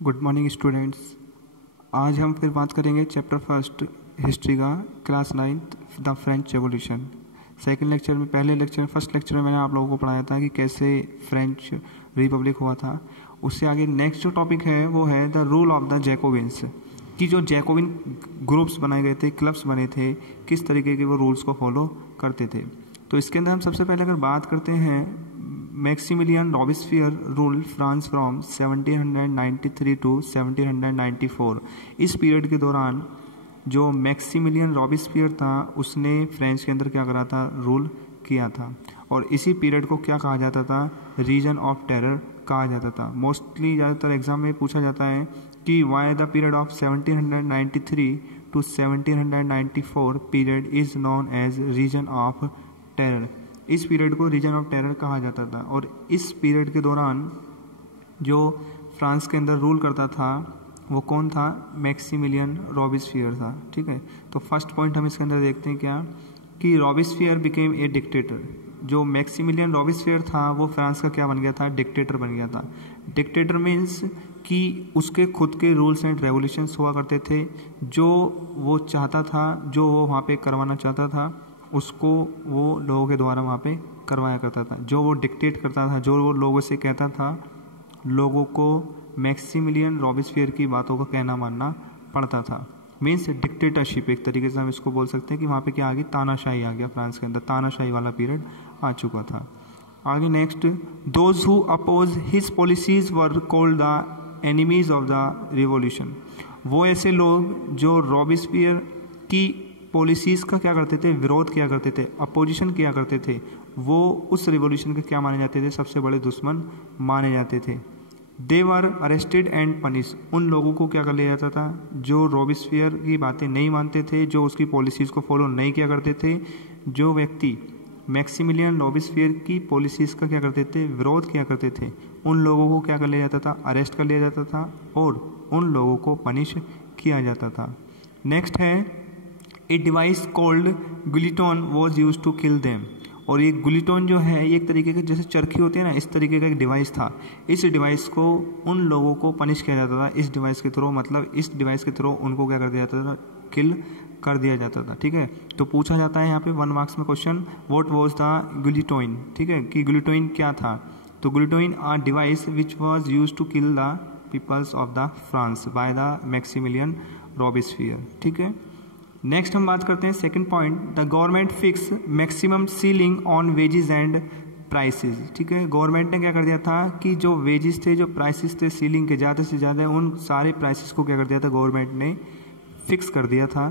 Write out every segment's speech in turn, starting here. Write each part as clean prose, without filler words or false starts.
Good morning students. आज हम फिर बात करेंगे चैप्टर फर्स्ट हिस्ट्री का, class 9th the French revolution. Second lecture में फर्स्ट लेक्चर में मैंने आप लोगों को पढ़ाया था कि कैसे फ्रेंच रिपब्लिक हुआ था। उससे आगे नेक्स्ट जो टॉपिक है वो है the rule of the Jacobins, कि जो जैकोबिन ग्रुप्स बनाए गए थे, क्लब्स बने थे, किस तरीके के वो रूल्स को फॉलो करते थे। तो इसके अंदर हम सबसे पहले अगर बात करते हैं Maximilien Robespierre rule France from 1793 to 1794। इस पीरियड के दौरान जो मैक्सिमिलियन रॉबिस्फियर था उसने फ्रांस के अंदर क्या करा था, रूल किया था। और इसी पीरियड को क्या कहा जाता था, रीजन ऑफ टेरर कहा जाता था। मोस्टली ज़्यादातर एग्जाम में पूछा जाता है कि why the period of 1793 to 1794 period is known as reign of terror. इस पीरियड को रीजन ऑफ टेरर कहा जाता था। और इस पीरियड के दौरान जो फ्रांस के अंदर रूल करता था वो कौन था, मैक्सिमिलियन रॉबिस्फियर था। ठीक है, तो फर्स्ट पॉइंट हम इसके अंदर देखते हैं क्या, कि रॉबिस्फियर बिकेम ए डिक्टेटर। जो मैक्सिमिलियन रॉबिस्फियर था वो फ्रांस का क्या बन गया था, डिक्टेटर बन गया था। डिक्टेटर मीन्स कि उसके खुद के रूल्स एंड रेवोल्यूशंस हुआ करते थे, जो वो चाहता था, जो वो वहाँ पे करवाना चाहता था उसको वो लोगों के द्वारा वहाँ पे करवाया करता था। जो वो डिक्टेट करता था, जो वो लोगों से कहता था, लोगों को मैक्सिमिलियन रॉबिस्फियर की बातों का कहना मानना पड़ता था। मीन्स डिक्टेटरशिप एक तरीके से हम इसको बोल सकते हैं कि वहाँ पे क्या आ गई, तानाशाही आ गया। फ्रांस के अंदर तानाशाही वाला पीरियड आ चुका था। आगे next, those who oppose his policies were called the enemies of the revolution. वो ऐसे लोग जो रॉबिस्फियर की पॉलिसीज़ का क्या करते थे, विरोध किया करते थे, अपोजिशन किया करते थे, वो उस रिवॉल्यूशन के क्या माने जाते थे, सबसे बड़े दुश्मन माने जाते थे। दे वर अरेस्टेड एंड पनिश। उन लोगों को क्या कर लिया जाता था, जो रॉबिस्फियर की बातें नहीं मानते थे, जो उसकी पॉलिसीज़ को फॉलो नहीं किया करते थे, जो व्यक्ति मैक्सिमिलियन रॉबिस्फियर की पॉलिसीज़ का क्या करते थे, विरोध किया करते थे, उन लोगों को क्या कर लिया जाता था, अरेस्ट कर लिया जाता था और उन लोगों को पनिश किया जाता था। नेक्स्ट है, a device called guillotine was use to kill them. और ये गुलिटोन जो है ये एक तरीके के जैसे चरखी होती है ना, इस तरीके का एक डिवाइस था। इस डिवाइस को उन लोगों को पनिश किया जाता था इस डिवाइस के थ्रू, मतलब इस डिवाइस के थ्रू उनको क्या कर दिया जाता था, किल कर दिया जाता था। ठीक है, तो पूछा जाता है यहाँ पे 1 मार्क्स में question, what was the guillotine. ठीक है, कि गुलिटोइन क्या था। तो guillotine a device which was use to kill the peoples of the France by the Maximilien Robespierre. ठीक है, नेक्स्ट हम बात करते हैं second point, the government fix maximum ceiling on wages and prices. ठीक है, गवर्नमेंट ने क्या कर दिया था कि जो वेजेस थे, जो प्राइसेस थे सीलिंग के, ज़्यादा से ज़्यादा उन सारे प्राइसेस को क्या कर दिया था, गवर्नमेंट ने फिक्स कर दिया था।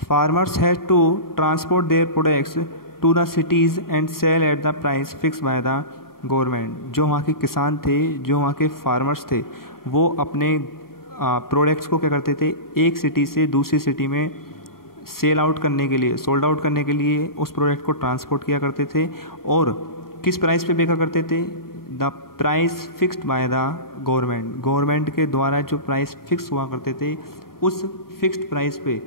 Farmers had to transport their products to the cities and sell at the price fix by the government. जो वहाँ के किसान थे, जो वहाँ के फार्मर्स थे, वो अपने प्रोडक्ट्स को क्या करते थे, एक सिटी से दूसरी सिटी में सेल आउट करने के लिए, सोल्ड आउट करने के लिए उस प्रोडक्ट को ट्रांसपोर्ट किया करते थे। और किस प्राइस पे बेचा करते थे, the price fixed by the government. Government के द्वारा जो प्राइस फिक्स हुआ करते थे, उस फिक्स्ड प्राइस पे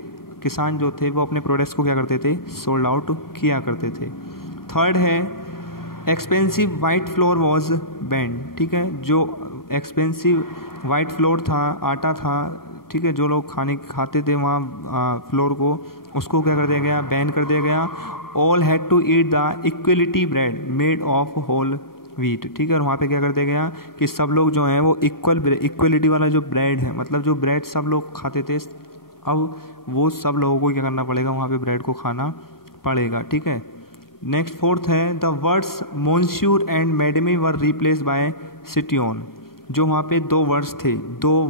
किसान जो थे वो अपने प्रोडक्ट्स को क्या करते थे, सोल्ड आउट किया करते थे। थर्ड है, expensive white floor was banned. ठीक है, जो एक्सपेंसिव वाइट फ्लोर था, आटा था, ठीक है, जो लोग खाते थे वहाँ फ्लोर को, उसको क्या कर दिया गया, बैन कर दिया गया। All had to eat the equality bread made of whole wheat. ठीक है, और वहाँ पे क्या कर दिया गया कि सब लोग जो हैं वो इक्वलिटी वाला जो ब्रेड है, मतलब जो ब्रेड सब लोग खाते थे, अब वो सब लोगों को क्या करना पड़ेगा, वहाँ पे ब्रेड को खाना पड़ेगा। ठीक है, नेक्स्ट फोर्थ है, the words monsieur and madame were replace by citoyen. जो वहाँ पे दो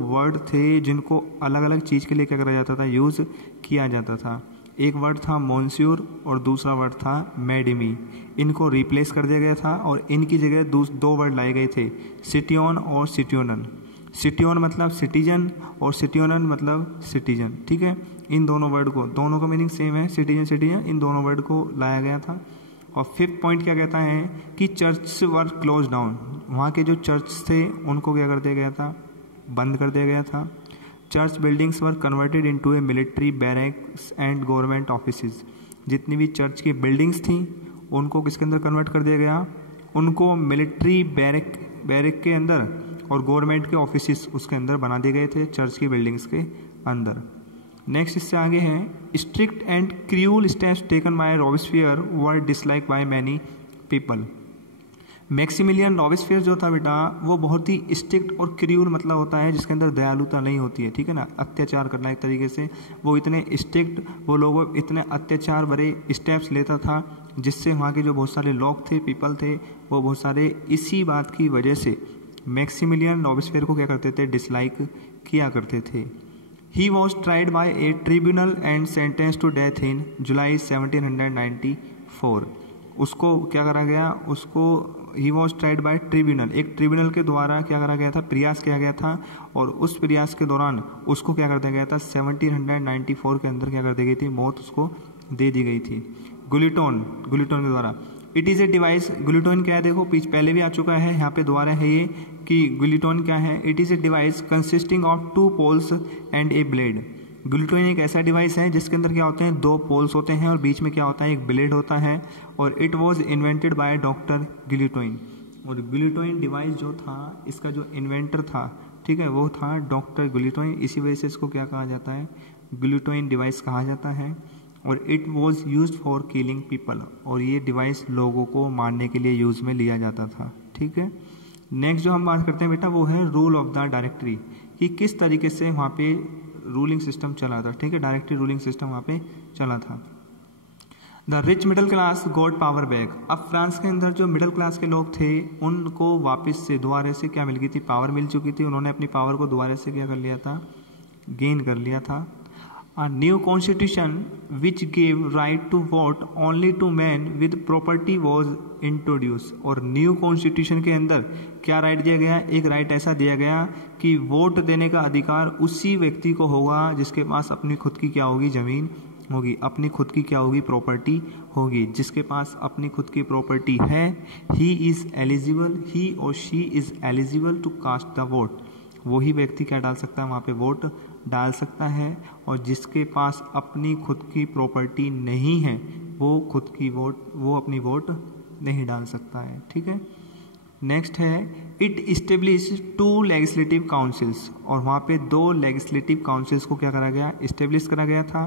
वर्ड थे जिनको अलग अलग चीज़ के लिए क्या करा जाता था, यूज़ किया जाता था। एक वर्ड था मोन्स्यूर और दूसरा वर्ड था मैडमी। इनको रिप्लेस कर दिया गया था और इनकी जगह दो वर्ड लाए गए थे, सिटियोन और सिटियोनन। सिटियोन मतलब सिटीजन और सिटियोनन मतलब सिटीजन। ठीक है, इन दोनों वर्ड को, दोनों का मीनिंग सेम है, सिटीजन, इन दोनों वर्ड को लाया गया था। और फिफ्थ पॉइंट क्या कहता है कि चर्च वर क्लोज डाउन। वहाँ के जो चर्च थे उनको क्या कर दिया गया था, बंद कर दिया गया था। Church buildings were converted into A military barracks and government offices. जितनी भी चर्च की बिल्डिंग्स थी उनको किसके अंदर कन्वर्ट कर दिया गया, उनको मिलिट्री बैरक के अंदर और गवर्नमेंट के ऑफिस उसके अंदर बना दिए गए थे चर्च की बिल्डिंग्स के अंदर। नेक्स्ट इससे आगे है strict and cruel steps taken by Robespierre were dislike by many people. Maximilian Robespierre जो था बेटा वो बहुत ही स्ट्रिक्ट और क्रूअल मतलब होता है जिसके अंदर दयालुता नहीं होती है, ठीक है ना, अत्याचार करना एक तरीके से। वो इतने स्ट्रिक्ट, वो लोग इतने अत्याचार भरे स्टेप्स लेता था जिससे वहाँ के जो बहुत सारे लोग थे, पीपल थे, वो बहुत सारे इसी बात की वजह से मैक्सिमिलियन रॉबेस्पियर को क्या करते थे, डिसलाइक किया करते थे। He was tried by a tribunal and sentence to death in July 1794। उसको क्या करा गया, उसको he was tried by tribunal, एक ट्रिब्यूनल के द्वारा क्या करा गया था, प्रयास किया गया था, और उस प्रयास के दौरान उसको क्या कर दिया गया था, 1794 के अंदर क्या कर दी गई थी, मौत उसको दे दी गई थी गुलिटोन के द्वारा। इट इज़ ए डिवाइस, गुलिटोन क्या है देखो, पहले भी आ चुका है, यहाँ पे दोबारा है ये कि गुलिटोन क्या है। It is a device consisting of 2 poles and a blade. Guillotine एक ऐसा डिवाइस है जिसके अंदर क्या होते हैं, 2 पोल्स होते हैं और बीच में क्या होता है, एक ब्लेड होता है, और it was invented by doctor Guillotin. और गुलिटोन डिवाइस जो था, इसका जो इन्वेंटर था, ठीक है, वो था डॉक्टर गुलिटोन। इसी वजह से इसको क्या कहा जाता है, गुलिटोन डिवाइस कहा जाता है। और it was use for killing people, और ये डिवाइस लोगों को मारने के लिए यूज में लिया जाता था, ठीक है। नेक्स्ट जो हम बात करते हैं बेटा वो है रूल ऑफ द डायरेक्टरी, कि किस तरीके से वहाँ पे रूलिंग सिस्टम चला था, ठीक है, डायरेक्टरी रूलिंग सिस्टम वहाँ पे चला था। The rich middle class got power back. अब फ्रांस के अंदर जो मिडिल क्लास के लोग थे उनको वापस से दोबारा से क्या मिल गई थी, पावर मिल चुकी थी, उन्होंने अपनी पावर को दोबारा से क्या कर लिया था, गेन कर लिया था। A new constitution which gave right to vote only to men with property was introduced। और न्यू कॉन्स्टिट्यूशन के अंदर क्या राइट दिया गया, एक राइट ऐसा दिया गया कि वोट देने का अधिकार उसी व्यक्ति को होगा जिसके पास अपनी खुद की क्या होगी, जमीन होगी, अपनी खुद की क्या होगी, प्रॉपर्टी होगी। जिसके पास अपनी खुद की प्रॉपर्टी है, he is eligible, he or she is eligible to cast the vote. वही व्यक्ति क्या डाल सकता है, वहाँ पे वोट डाल सकता है। और जिसके पास अपनी खुद की प्रॉपर्टी नहीं है वो अपनी वोट नहीं डाल सकता है, ठीक है। नेक्स्ट है इट इस्टेब्लिश 2 लेजिस्लेटिव काउंसिल्स, और वहाँ पे 2 लेजिस्लेटिव काउंसिल्स को क्या करा गया, इस्टेब्लिश करा गया था।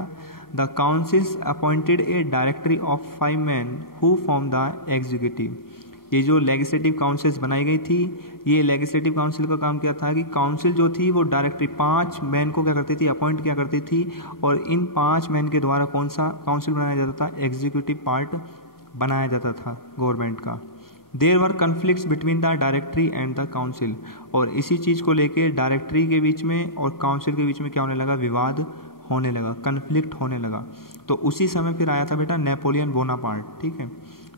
The councils appointed A directory of 5 men who form the executive. ये जो लेजिस्लेटिव काउंसिल्स बनाई गई थी, ये लेजिस्लेटिव काउंसिल का काम क्या था कि काउंसिल जो थी वो डायरेक्टरी 5 मैन को क्या करती थी, अपॉइंट क्या करती थी, और इन 5 मैन के द्वारा कौन सा काउंसिल बनाया जाता था, एग्जीक्यूटिव पार्ट बनाया जाता था गवर्नमेंट का। There were conflicts between the Directory and the council, और इसी चीज़ को लेके डायरेक्टरी के बीच में और काउंसिल के बीच में क्या होने लगा, विवाद होने लगा, कन्फ्लिक्ट होने लगा। तो उसी समय फिर आया था बेटा नेपोलियन बोनापार्ट, ठीक है।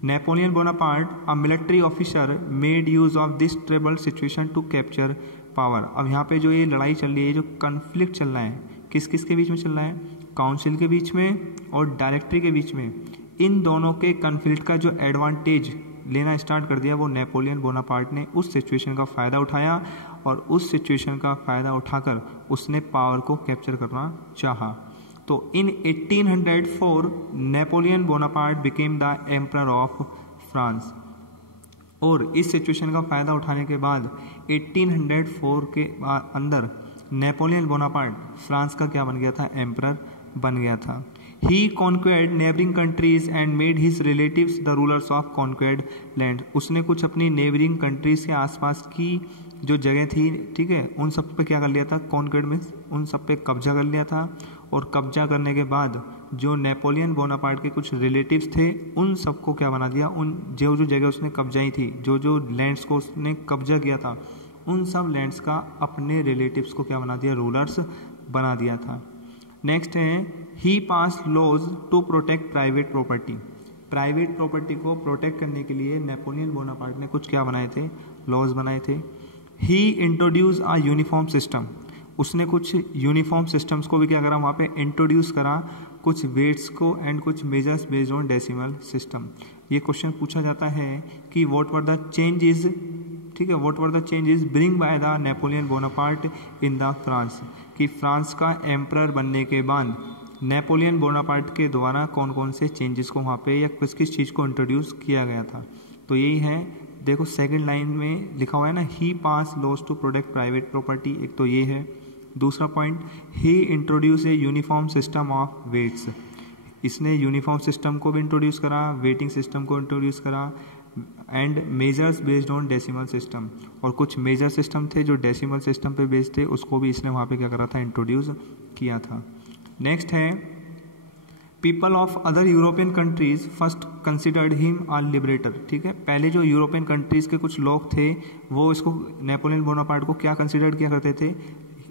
Napoleon Bonaparte a military officer made use of this troubled situation to capture power. अब यहाँ पे जो ये लड़ाई चल रही है, जो कन्फ्लिक्ट चल रहा है, किस किस के बीच में चल रहा है, काउंसिल के बीच में और डायरेक्टरी के बीच में। इन दोनों के कन्फ्लिक्ट का जो एडवांटेज लेना स्टार्ट कर दिया वो नेपोलियन बोनापार्ट ने उस सिचुएशन का फ़ायदा उठाया, और उस सिचुएशन का फ़ायदा उठाकर उसने पावर को कैप्चर करना चाहा। तो इन 1804 Napoleon Bonaparte became the emperor of France. और इस सिचुएशन का फ़ायदा उठाने के बाद 1804 के अंदर नेपोलियन बोनापार्ट फ्रांस का क्या बन गया था, एम्परर बन गया था। He conquered neighbouring countries and made his relatives the rulers of conquered land. उसने कुछ अपनी नेबरिंग कंट्रीज के आसपास की जो जगह थी, ठीक है, उन सब पे क्या कर लिया था, कॉन्क्वेड में उन सब पे कब्जा कर लिया था। और कब्जा करने के बाद जो नेपोलियन बोनापार्ट के कुछ रिलेटिव्स थे उन सबको क्या बना दिया, उन जो जगह उसने कब्जाई थी, जो लैंड्स को उसने कब्जा किया था, उन सब लैंड्स का अपने रिलेटिव्स को क्या बना दिया, रूलर्स बना दिया था। नेक्स्ट है he pass laws to protect private property. Private property को प्रोटेक्ट करने के लिए नेपोलियन बोनापार्ट ने कुछ क्या बनाए थे, लॉज बनाए थे। ही इंट्रोड्यूस अ यूनिफॉर्म सिस्टम। उसने कुछ यूनिफॉर्म सिस्टम्स को भी क्या करा, वहाँ पे इंट्रोड्यूस करा, कुछ वेट्स को एंड कुछ measures based on decimal system. ये क्वेश्चन पूछा जाता है कि व्हाट वर द चेंजेस, ठीक है, what were the changes bring by the Napoleon Bonaparte in the France, कि फ्रांस का एम्परर बनने के बाद नेपोलियन बोनापार्ट के द्वारा कौन कौन से चेंजेस को वहाँ पे या किस किस चीज़ को इंट्रोड्यूस किया गया था। तो यही है देखो सेकंड लाइन में लिखा हुआ है ना, he pass laws to protect private property, एक तो ये है। दूसरा point, he introduce a uniform system of weights, इसने यूनिफॉर्म सिस्टम को भी इंट्रोड्यूस करा, वेटिंग सिस्टम को इंट्रोड्यूस करा, and measures based on decimal system, और कुछ मेजर सिस्टम थे जो डेसिमल सिस्टम पे बेस्ड थे, उसको भी इसने वहाँ पे क्या करा था, इंट्रोड्यूस किया था। नेक्स्ट है, people of other European countries first considered him a liberator, ठीक है। पहले जो यूरोपियन कंट्रीज के कुछ लोग थे वो इसको नेपोलियन बोनापार्ट को क्या कंसिडर किया करते थे,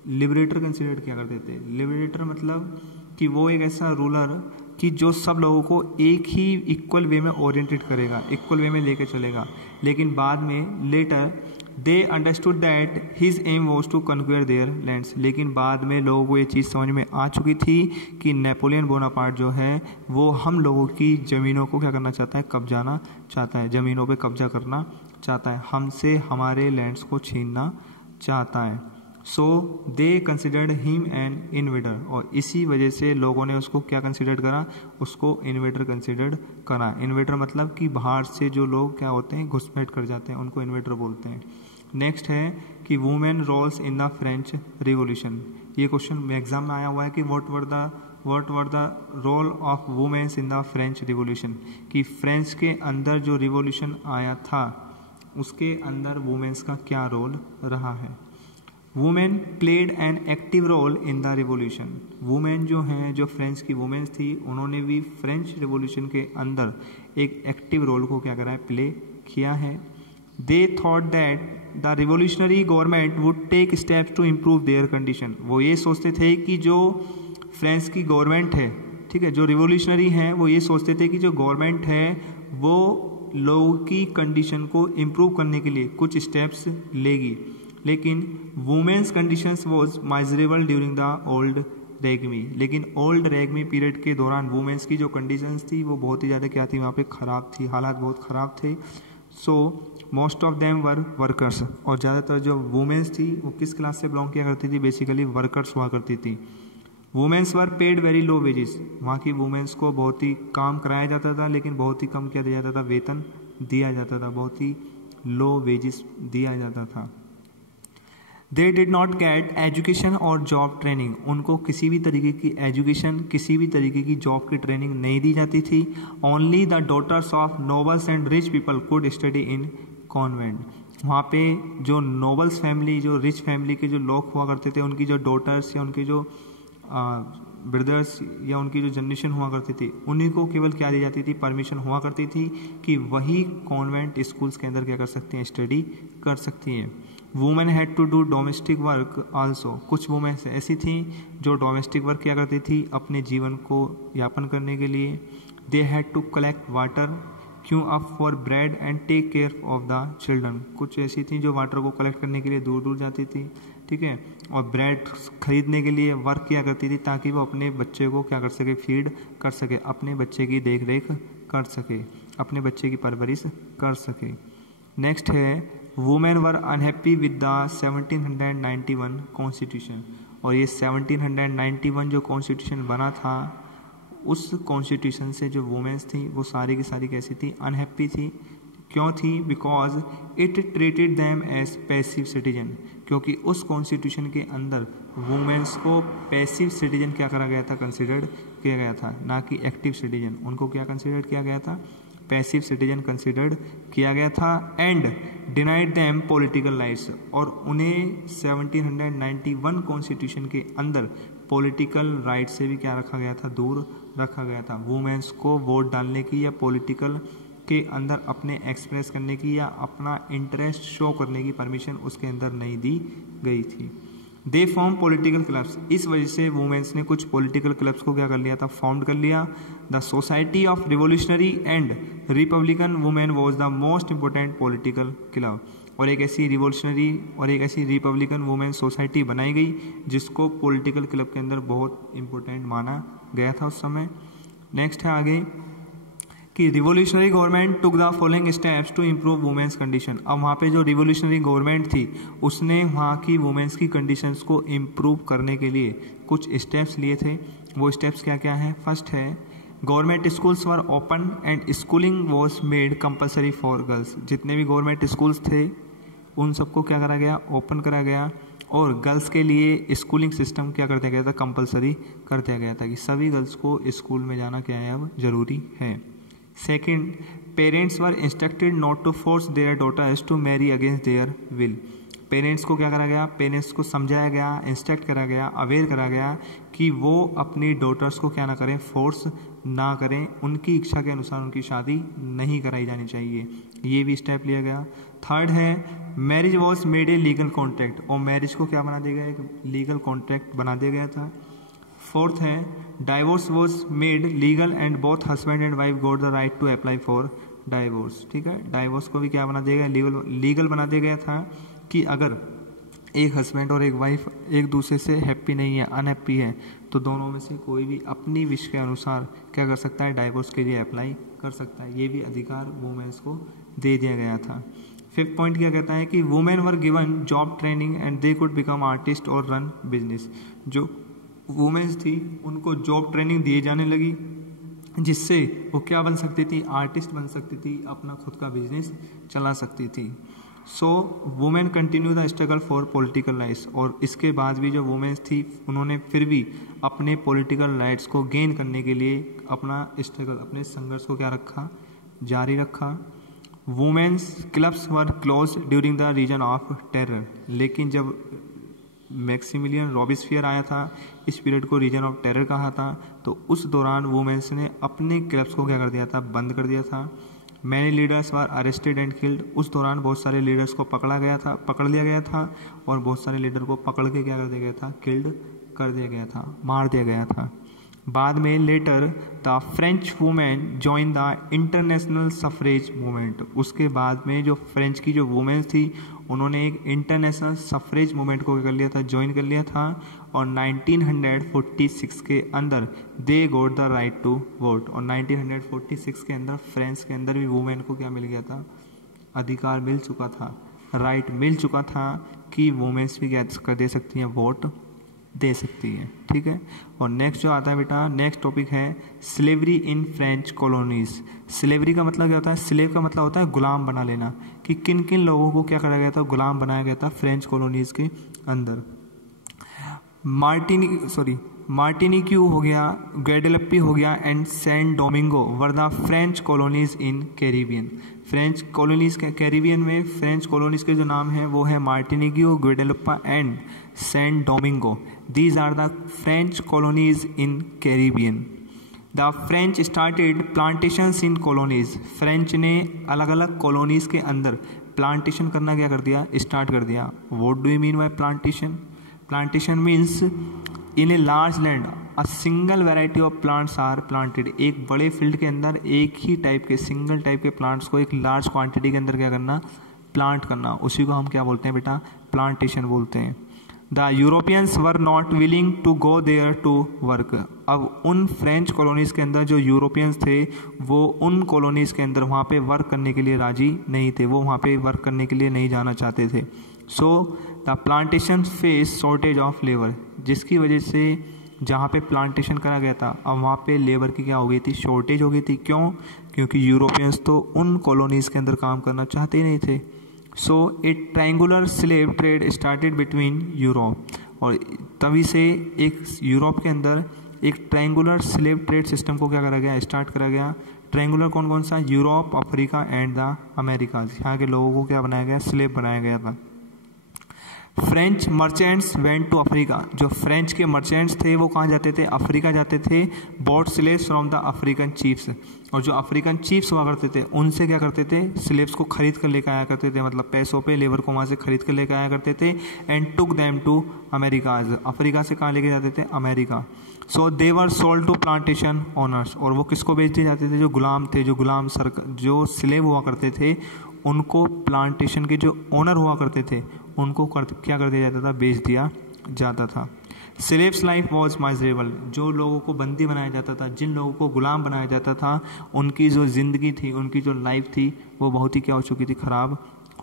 लिबरेटर कंसिडर किया करते थे। लिबरेटर मतलब कि वो एक ऐसा रूलर कि जो सब लोगों को एक ही इक्वल वे में ओरिएंटेड करेगा, इक्वल वे में लेके चलेगा। लेकिन बाद में later they understood that his aim was to conquer their lands, लेकिन बाद में लोगों को ये चीज़ समझ में आ चुकी थी कि नेपोलियन बोनापार्ट जो है वो हम लोगों की ज़मीनों को क्या करना चाहता है, कब्जाना चाहता है, ज़मीनों पे कब्जा करना चाहता है, हमसे हमारे लैंड्स को छीनना चाहता है। So they considered him an invader, और इसी वजह से लोगों ने उसको क्या कंसिडर करा, उसको इन्वेडर कंसिडर्ड करा। इन्वेडर मतलब कि बाहर से जो लोग क्या होते हैं, घुसपैठ कर जाते हैं, उनको इन्वेडर बोलते हैं। नेक्स्ट है कि women roles in the French revolution, ये क्वेश्चन एग्जाम में आया हुआ है कि what were the role of womens in the French revolution, कि फ्रेंच के अंदर जो रिवॉल्यूशन आया था उसके अंदर वुमेन्स का क्या रोल रहा है। Women played an active role in the revolution, women जो हैं, जो फ्रेंच की वुमेन्स थी, उन्होंने भी फ्रेंच रिवॉल्यूशन के अंदर एक एक्टिव रोल को क्या करा है, प्ले किया है। They thought that the revolutionary government would take steps to improve their condition, वो ये सोचते थे कि जो फ्रेंच की गवर्नमेंट है, ठीक है, जो रिवॉल्यूशनरी हैं, वो ये सोचते थे कि जो गवर्नमेंट है वो लोगों की कंडीशन को इम्प्रूव करने के लिए कुछ स्टेप्स लेगी। लेकिन women's conditions was miserable during the old regime, लेकिन ओल्ड रेगमी पीरियड के दौरान वुमेन्स की जो कंडीशंस थी वो बहुत ही ज़्यादा क्या थी, वहाँ पे ख़राब थी, हालात बहुत ख़राब थे। So most of them were workers, और ज़्यादातर जो वुमेन्स थी वो किस क्लास से बिलोंग किया करती थी, बेसिकली वर्कर्स हुआ करती थी। Womens were paid very low wages, वहाँ की वुमेन्स को बहुत ही काम कराया जाता था, लेकिन बहुत ही कम क्या दिया जाता था, वेतन दिया जाता था, बहुत ही लो वेजेस दिया जाता था। They did not get education और जॉब ट्रेनिंग, उनको किसी भी तरीके की एजुकेशन, किसी भी तरीके की जॉब की ट्रेनिंग नहीं दी जाती थी। Only the daughters of nobles and rich people could study in convent, वहाँ पे जो नोबल्स फैमिली, जो रिच फैमिली के जो लोग हुआ करते थे, उनकी जो डॉटर्स या उनके जो ब्रदर्स या उनकी जो जनरेशन हुआ करती थी, उन्हीं को केवल क्या दी जाती थी, परमिशन हुआ करती थी कि वही कॉन्वेंट स्कूल्स के अंदर क्या कर सकती हैं, स्टडी कर सकती हैं। Women had to do domestic work also, कुछ वुमेन ऐसी थी जो डोमेस्टिक वर्क किया करती थी अपने जीवन को यापन करने के लिए। They had to collect water, queue up for bread and take care of the children, कुछ ऐसी थी जो वाटर को कलेक्ट करने के लिए दूर दूर जाती थी, ठीक है, और ब्रेड खरीदने के लिए वर्क किया करती थी ताकि वो अपने बच्चे को क्या कर सके, फीड कर सके, अपने बच्चे की देख रेख कर सके, अपने बच्चे की परवरिश कर सके। नेक्स्ट है women were unhappy with the 1791 constitution, और ये 1791 जो कॉन्स्टिट्यूशन बना था, उस कॉन्स्टिट्यूशन से जो वुमेन्स थी वो सारी की सारी कैसी थी, अनहैप्पी थी। क्यों थी? Because it treated them as passive citizen, क्योंकि उस कॉन्स्टिट्यूशन के अंदर वुमेन्स को पैसिव सिटीजन क्या करा गया था, कंसिडर्ड किया गया था, ना कि एक्टिव सिटीजन। उनको क्या कंसिडर किया गया था, पैसिव सिटीजन कंसिडर्ड किया गया था। And denied them political rights, और उन्हें 1791 कॉन्स्टिट्यूशन के अंदर पॉलिटिकल राइट से भी क्या रखा गया था, दूर रखा गया था। वुमेन्स को वोट डालने की या पॉलिटिकल के अंदर अपने एक्सप्रेस करने की या अपना इंटरेस्ट शो करने की परमिशन उसके अंदर नहीं दी गई थी। दे फॉर्म पॉलिटिकल क्लब्स, इस वजह से वुमेन्स ने कुछ पॉलिटिकल क्लब्स को क्या कर लिया था, फाउंड कर लिया। The society of revolutionary and Republican women was the most important political club, और एक ऐसी रिवोल्यूशनरी और एक ऐसी रिपब्लिकन वुमेन सोसाइटी बनाई गई जिसको पॉलिटिकल क्लब के अंदर बहुत इंपॉर्टेंट माना गया था उस समय। नेक्स्ट है आगे कि revolutionary government took the following steps to improve womens condition. अब वहाँ पे जो रिवोल्यूशनरी गवर्नमेंट थी उसने वहाँ की वुमेन्स की कंडीशंस को इम्प्रूव करने के लिए कुछ स्टेप्स लिए थे। वो स्टेप्स क्या क्या हैं? फर्स्ट है government schools were open and schooling was made compulsory for girls. जितने भी गवर्नमेंट स्कूल्स थे उन सबको क्या करा गया, ओपन करा गया, और गर्ल्स के लिए स्कूलिंग सिस्टम क्या कर दिया गया था, कंपलसरी कर दिया गया था कि सभी गर्ल्स को स्कूल में जाना क्या है, अब जरूरी है। Second, parents were instructed not to force their daughters to marry against their will. Parents को क्या करा गया, पेरेंट्स को समझाया गया, इंस्ट्रक्ट करा गया, अवेयर करा गया कि वो अपनी डॉटर्स को क्या ना करें, फोर्स ना करें, उनकी इच्छा के अनुसार उनकी शादी नहीं कराई जानी चाहिए, ये भी स्टेप लिया गया। थर्ड है marriage was made a legal contract, और मैरिज को क्या बना दिया गया, एक लीगल कॉन्ट्रैक्ट बना दिया गया था। फोर्थ है divorce was made legal and both husband and wife got the right to apply for divorce. ठीक है, डाइवोर्स को भी क्या बना दिया गया, लीगल बना दिया गया था कि अगर एक हस्बैंड और एक वाइफ एक दूसरे से हैप्पी नहीं है, अनहैप्पी है, तो दोनों में से कोई भी अपनी विश के अनुसार क्या कर सकता है, डाइवोर्स के लिए अप्लाई कर सकता है। ये भी अधिकार वुमेन्स को दे दिया गया था। फिफ्थ पॉइंट क्या कहता है कि women were given job training and they could become artist और रन बिजनेस। जो वुमेन्स थी उनको जॉब ट्रेनिंग दी जाने लगी, जिससे वो क्या बन सकती थी, आर्टिस्ट बन सकती थी, अपना खुद का बिजनेस चला सकती थी। सो women continue the struggle for political rights, और इसके बाद भी जो वुमेन्स थी उन्होंने फिर भी अपने पॉलिटिकल राइट्स को गेन करने के लिए अपना स्ट्रगल, अपने संघर्ष को क्या रखा, जारी रखा। Womens clubs were close during the reign of terror, लेकिन जब मैक्सिमिलियन रॉबिस्फियर आया था, इस पीरियड को रीजन ऑफ टेरर कहा था, तो उस दौरान वुमेन्स ने अपने क्लब्स को क्या कर दिया था, बंद कर दिया था। Many leaders were arrested and killed, उस दौरान बहुत सारे लीडर्स को पकड़ लिया गया था, और बहुत सारे लीडर को पकड़ के क्या कर दिया गया था, किल्ड कर दिया गया था, मार दिया गया था। बाद में later the French women join the international suffrage movement, उसके बाद में जो फ्रेंच की जो वुमेन्स थी उन्होंने एक इंटरनेशनल सफरेज मूवमेंट को कर लिया था, ज्वाइन कर लिया था, और 1946 के अंदर they got the right to vote, और 1946 के अंदर फ्रांस के अंदर भी वुमेन को क्या मिल गया था, अधिकार मिल चुका था, राइट मिल चुका था कि वुमेन्स भी क्या कर दे सकती हैं, वोट दे सकती है। ठीक है, और नेक्स्ट जो आता है बेटा, नेक्स्ट टॉपिक है slavery in French colonies. Slavery का मतलब क्या होता है, स्लेव का मतलब होता है गुलाम बना लेना, कि किन किन लोगों को क्या करा गया था, गुलाम बनाया गया था फ्रेंच कॉलोनीज के अंदर। मार्टिनिक्यू हो गया, ग्वाडेलुपी हो गया and San Domingo were the French colonies in Caribbean. French colonies के कैरिबियन में फ्रेंच कॉलोनीज के जो नाम है वो है Martinique, Guadeloupe and San Domingo. These are the French colonies in Caribbean. The French started plantations in colonies. French ने अलग अलग कॉलोनीज के अंदर प्लांटेशन करना क्या कर दिया, स्टार्ट कर दिया। What do you mean by plantation? Plantation means in a large land a single variety of plants are planted. एक बड़े फील्ड के अंदर एक ही टाइप के, सिंगल टाइप के प्लांट्स को एक लार्ज क्वांटिटी के अंदर क्या करना, प्लांट करना, उसी को हम क्या बोलते हैं बेटा, प्लांटेशन बोलते हैं। The Europeans were not willing to go there to work. अब उन फ्रेंच कॉलोनीज के अंदर जो यूरोपियंस थे वो उन कॉलोनीज के अंदर वहाँ पे वर्क करने के लिए राजी नहीं थे, वो वहाँ पे वर्क करने के लिए नहीं जाना चाहते थे। So the plantation face shortage of labour, जिसकी वजह से जहाँ पे प्लांटेशन करा गया था अब वहाँ पे लेबर की क्या हो गई थी, शॉर्टेज हो गई थी। क्यों? क्योंकि यूरोपियंस तो उन कॉलोनीज के अंदर काम करना चाहते ही नहीं थे। So a triangular slave trade started between Europe, और तभी से एक यूरोप के अंदर एक ट्रायंगुलर स्लेव ट्रेड सिस्टम को क्या करा गया, स्टार्ट करा गया। ट्रायंगुलर कौन कौन सा, Europe, Africa and the America, यहाँ के लोगों को क्या बनाया गया, स्लेव बनाया गया था। French merchants went to Africa, जो फ्रेंच के मर्चेंट्स थे वो कहाँ जाते थे, अफ्रीका जाते थे। Bought slaves from the African chiefs, और जो अफ्रीकन चीफ्स हुआ करते थे उनसे क्या करते थे, स्लेव्स को खरीद कर लेकर आया करते थे, मतलब पैसों पे लेबर को वहाँ से खरीद कर लेकर आया करते थे। And took them to Americas, Africa से कहाँ लेके जाते थे, America. So they were sold to plantation owners, और वो किसको बेच दिए जाते थे, जो गुलाम थे, जो स्लेव हुआ करते थे उनको प्लांटेशन के जो ओनर हुआ करते थे उनको क्या कर दिया जाता था, बेच दिया जाता था। स्लेव्स लाइफ वॉज माइजरेबल, जो लोगों को बंदी बनाया जाता था, जिन लोगों को गुलाम बनाया जाता था, उनकी जो ज़िंदगी थी, उनकी जो लाइफ थी वो बहुत ही क्या हो चुकी थी, ख़राब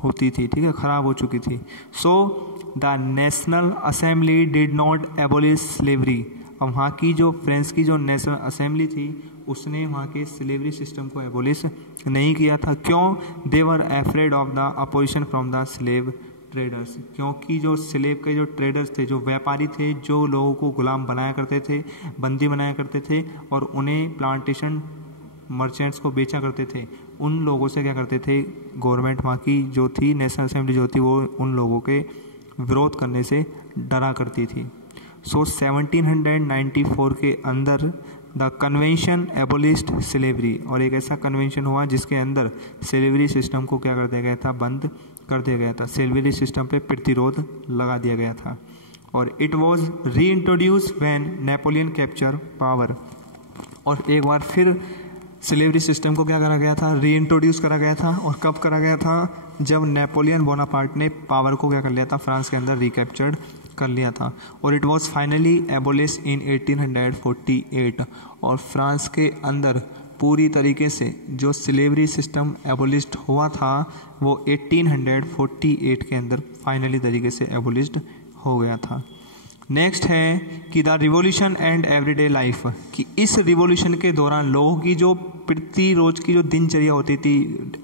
होती थी। ठीक है, ख़राब हो चुकी थी। So the national assembly did not abolish slavery, अब वहाँ की जो फ्रांस की जो नेशनल असेंबली थी उसने वहाँ के स्लेवरी सिस्टम को एबोलिश नहीं किया था। क्यों? They were afraid of the opposition from the slave traders, क्योंकि जो स्लेव के जो ट्रेडर्स थे, जो व्यापारी थे, जो लोगों को गुलाम बनाया करते थे, बंदी बनाया करते थे और उन्हें प्लांटेशन मर्चेंट्स को बेचा करते थे, उन लोगों से क्या करते थे, गवर्नमेंट वहाँ की जो थी, नेशनल असेंबली जो थी, वो उन लोगों के विरोध करने से डरा करती थी। सो 1794 के अंदर द कन्वेंशन एबोलिस्ड स्लेवरी, और एक ऐसा कन्वेंशन हुआ जिसके अंदर स्लेवरी सिस्टम को क्या कर दिया गया था, बंद कर दिया गया था, स्लेवरी सिस्टम पे प्रतिरोध लगा दिया गया था। और इट वॉज री introduce when Napoleon capture power, और एक बार फिर स्लेवरी सिस्टम को क्या करा गया था, री इंट्रोड्यूस करा गया था। और कब करा गया था? जब नेपोलियन बोनापार्ट ने पावर को क्या कर लिया था, फ्रांस के अंदर रिकैप्चर्ड कर लिया था। और इट वॉज फाइनली एबोलिश इन 1848, और फ्रांस के अंदर पूरी तरीके से जो स्लेवरी सिस्टम एबोलिश्ड हुआ था वो 1848 के अंदर फाइनली तरीके से एबोलिश्ड हो गया था। नेक्स्ट है कि the revolution and everyday life, कि इस रिवॉल्यूशन के दौरान लोगों की जो प्रति रोज की जो दिनचर्या होती थी,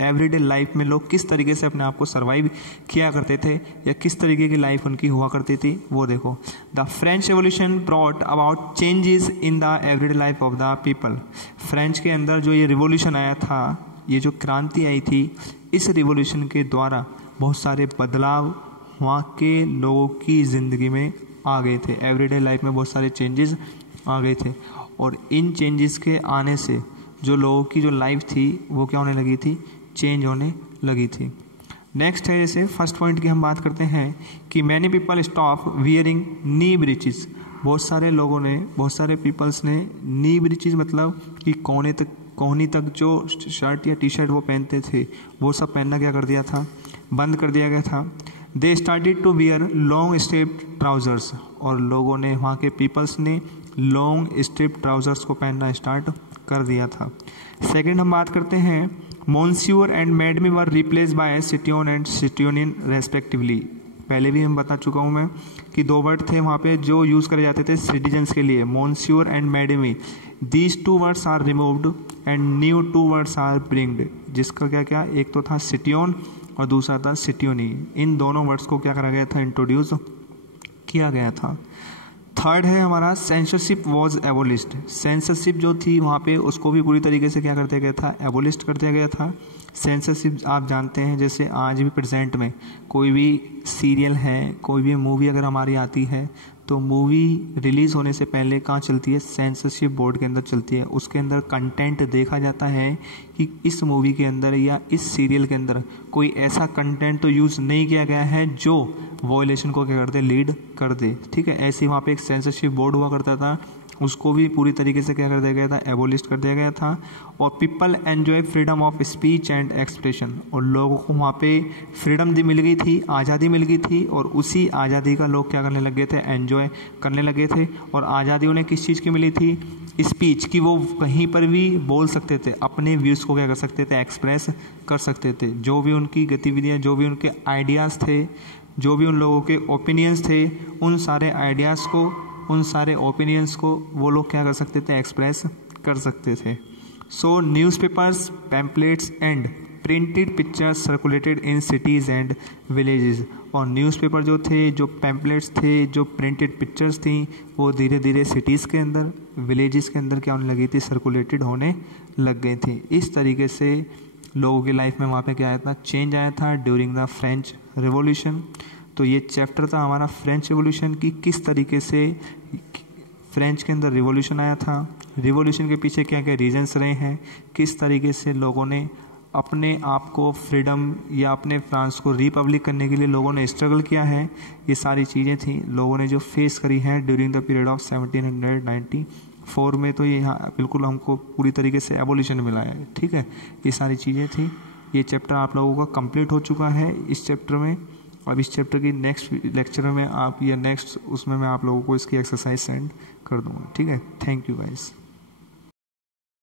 एवरीडे लाइफ में लोग किस तरीके से अपने आप को सर्वाइव किया करते थे या किस तरीके की लाइफ उनकी हुआ करती थी, वो देखो। The French revolution brought about changes in the everyday life of the people. French के अंदर जो ये रिवॉल्यूशन आया था, ये जो क्रांति आई थी, इस रिवॉल्यूशन के द्वारा बहुत सारे बदलाव वहाँ के लोगों की ज़िंदगी में आ गए थे। एवरीडे लाइफ में बहुत सारे चेंजेस आ गए थे, और इन चेंजेस के आने से जो लोगों की जो लाइफ थी वो क्या होने लगी थी, चेंज होने लगी थी। नेक्स्ट है, जैसे फर्स्ट पॉइंट की हम बात करते हैं कि मैनी पीपल स्टॉप वियरिंग नी ब्रीचेस। बहुत सारे लोगों ने, बहुत सारे पीपल्स ने नी ब्रीचेस मतलब कि कोहनी तक जो शर्ट या टी शर्ट वो पहनते थे, वो सब पहनना क्या कर दिया था, बंद कर दिया गया था। They started to wear long striped trousers, और लोगों ने, वहाँ के पीपल्स ने लॉन्ग स्ट्रिप्ड ट्राउजर्स को पहनना स्टार्ट कर दिया था। सेकंड हम बात करते हैं, monsieur and madame were replace by citoyen and citoyenne respectively. पहले भी हम बता चुका हूँ मैं कि दो वर्ड थे वहाँ पे जो यूज़ करे जाते थे सिटीजन्स के लिए, monsieur and madame. These two words are removed and new two words are bringed, जिसका क्या क्या, एक तो था सिटियोन और दूसरा था सिटियोनी। इन दोनों वर्ड्स को क्या करा गया था, इंट्रोड्यूस किया गया था। थर्ड है हमारा, सेंसरशिप वॉज एबोलिस्ड। सेंसरशिप जो थी वहाँ पे उसको भी पूरी तरीके से क्या कर दिया गया था, एबोलिस्ट कर दिया गया था। सेंसरशिप आप जानते हैं, जैसे आज भी प्रेजेंट में कोई भी सीरियल है, कोई भी मूवी अगर हमारी आती है तो मूवी रिलीज़ होने से पहले कहाँ चलती है, सेंसरशिप बोर्ड के अंदर चलती है। उसके अंदर कंटेंट देखा जाता है कि इस मूवी के अंदर या इस सीरियल के अंदर कोई ऐसा कंटेंट तो यूज़ नहीं किया गया है जो वॉयलेशन को क्या कर दे, लीड कर दे। ठीक है, ऐसे वहाँ पे एक सेंसरशिप बोर्ड हुआ करता था, उसको भी पूरी तरीके से क्या कर दिया गया था, एबोलिस्ट कर दिया गया था। और people enjoy freedom of speech and expression, और लोगों को वहाँ पे फ्रीडम मिल गई थी, आज़ादी मिल गई थी, और उसी आज़ादी का लोग क्या करने लगे थे, एन्जॉय करने लगे थे। और आज़ादी उन्हें किस चीज़ की मिली थी, स्पीच की, वो कहीं पर भी बोल सकते थे, अपने व्यूज़ को क्या कर सकते थे, एक्सप्रेस कर सकते थे। जो भी उनकी गतिविधियाँ, जो भी उनके आइडियाज़ थे, जो भी उन लोगों के ओपिनियंस थे, उन सारे आइडियाज़ को, उन सारे ओपिनियंस को वो लोग क्या कर सकते थे, एक्सप्रेस कर सकते थे। So newspapers, pamphlets and printed pictures circulated in cities and villages. और न्यूज़पेपर जो थे, जो पैम्पलेट्स थे, जो प्रिंटेड पिक्चर्स थी, वो धीरे धीरे सिटीज़ के अंदर, विलेजेस के अंदर क्या होने लगी थी, सर्कुलेटेड होने लग गई थी। इस तरीके से लोगों की लाइफ में वहाँ पे क्या आया था, चेंज आया था ड्यूरिंग द फ्रेंच रिवॉल्यूशन। तो ये चैप्टर था हमारा फ्रेंच रिवॉल्यूशन की, किस तरीके से फ्रेंच के अंदर रिवॉल्यूशन आया था, रिवॉल्यूशन के पीछे क्या क्या रीजंस रहे हैं, किस तरीके से लोगों ने अपने आप को फ्रीडम या अपने फ्रांस को रिपब्लिक करने के लिए लोगों ने स्ट्रगल किया है। ये सारी चीज़ें थी लोगों ने जो फेस करी हैं ड्यूरिंग द पीरियड ऑफ 1794 में। तो ये यहाँ बिल्कुल हमको पूरी तरीके से एबोलिशन मिला है। ठीक है, ये सारी चीज़ें थी। ये चैप्टर आप लोगों का कंप्लीट हो चुका है इस चैप्टर में। अब इस चैप्टर की नेक्स्ट लेक्चर में आप या नेक्स्ट उसमें मैं आप लोगों को इसकी एक्सरसाइज सेंड कर दूँगा। ठीक है, थैंक यू गाइस।